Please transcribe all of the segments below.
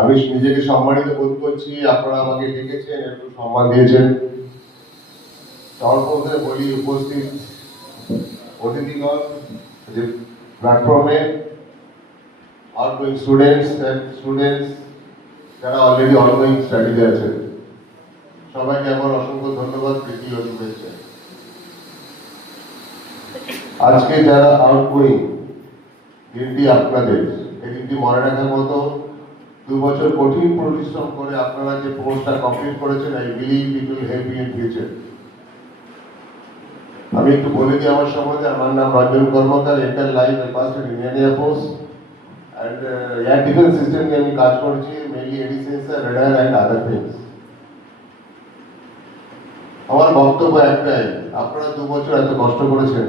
আমি নিজেকে সম্মানিত বোধ করছি, আপনারা আমাকে ডেকেছেন, একটু সম্মান দিয়েছেন। সর্বপ্রথমে বলি উপস্থিত অতিথিগণ, যে প্ল্যাটফর্মে আউটগোয়িং স্টুডেন্টস যারা অলরেডি অনগোয়িং স্টাডিতে আছেন, সবাইকে আমার অসংখ্য ধন্যবাদ, প্রীতি ও শুভেচ্ছা। আজকে যারা আউটগোয়িং, দিনটি আপনাদের, এই দিনটি মনে রাখার মতো। 2 বছর কঠিন পরিশ্রম করে আপনারা যে কোর্সটা কমপ্লিট করেছেন, I believe it will help you in future. আমি একটু বলে দিই আমার সম্বন্ধে। আমার নাম Ranjan Karmakar, entire life I passed in Indian air force and air defence system নিয়ে আমি কাজ করছি, mainly AD sensor, radar and other things. আমার বক্তব্য একটাই, আপনারা 2 বছর এত কষ্ট করেছেন,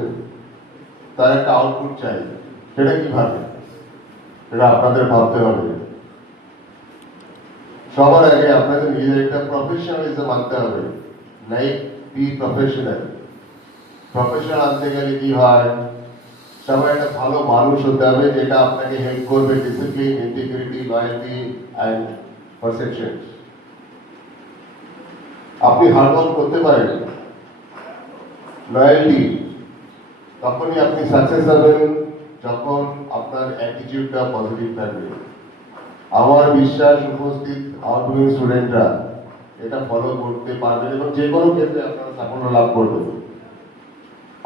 তার একটা আউটপুট চাই। সেটা কিভাবে, সেটা আপনাদের ভাবতে হবে। সবার আগে আপনাদের নিজের একটা প্রফেশনালিজম আনতে হবে। Like be professional. প্রফেশনাল আনতে গেলে কি হয়, সবাই একটা ভালো মানুষ হতে হবে, যেটা আপনাকে হেল্প করবে discipline, integrity, loyalty and perception. আপনি হার্ডওয়ার্ক করতে পারেন, লয়ালটি, তখনই আপনি সাকসেস হবেন যখন আপনার অ্যাটিটিউডটা পজিটিভ থাকবে। আমার বিশ্বাস উপস্থিত আউটগোয়িং স্টুডেন্টরা এটা ফলো করতে পারবেন এবং যে কোনো ক্ষেত্রে আপনারা সাফল্য লাভ করবেন,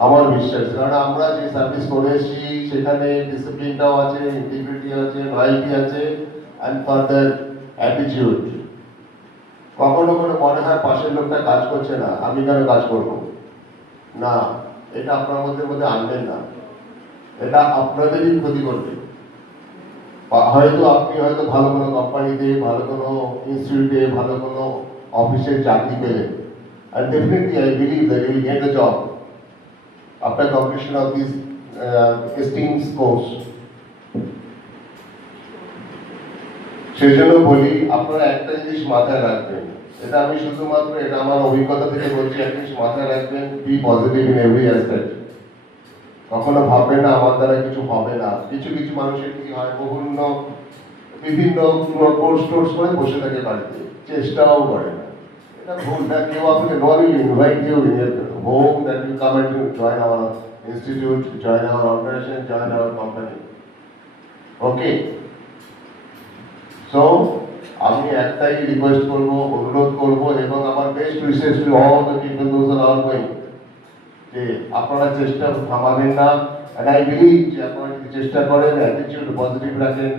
আমার বিশ্বাস। কারণ আমরা যে সার্ভিস করে এসেছি সেখানে ডিসিপ্লিনটাও আছে, ইন্টিগ্রিটি আছে, লয়ালটি আছে অ্যান্ড ফার্দার অ্যাটিটিউড। কখনো কোনো মনে হয় পাশের লোকটা কাজ করছে না, আমি কেন কাজ করব না, এটা আপনার মধ্যে আনবেন না। এটা আপনাদেরই ক্ষতি করবে। হয়তো আপনি ভালো কোনো কোম্পানিতে, ভালো কোনো ইনস্টিটিউটে, ভালো কোনো অফিসে চাকরি পেলেন, and definitely I believe that you will get a job after completion of this esteemed course. সেই জন্য বলি, আপনারা একটা জিনিস মাথায় রাখবেন, এটা আমি শুধুমাত্র, এটা আমার অভিজ্ঞতা থেকে বলছি, একটা জিনিস মাথায় রাখবেন, be positive in every aspect. কখনো ভাববেন না আমার দ্বারা কিছু হবে না। কিছু কিছু মানুষের কি হয়, বিভিন্ন কোর্স করে বসে থাকে বাড়িতে, চেষ্টাও করে না। এটা ভুল। না, কেউ আপনাকে no will invite you in your home that will come and join our institute, join our organisation, join our company. Okay, so আমি একটাই রিকোয়েস্ট করব, অনুরোধ করব, এবং আমার best wishes to all the people those are outgoing, যে আপনারা চেষ্টা থামাবেন না। এন্ড আই বিলিভ যে আপনারা যদি চেষ্টা করেন, অ্যাটিটিউড পজিটিভ রাখেন,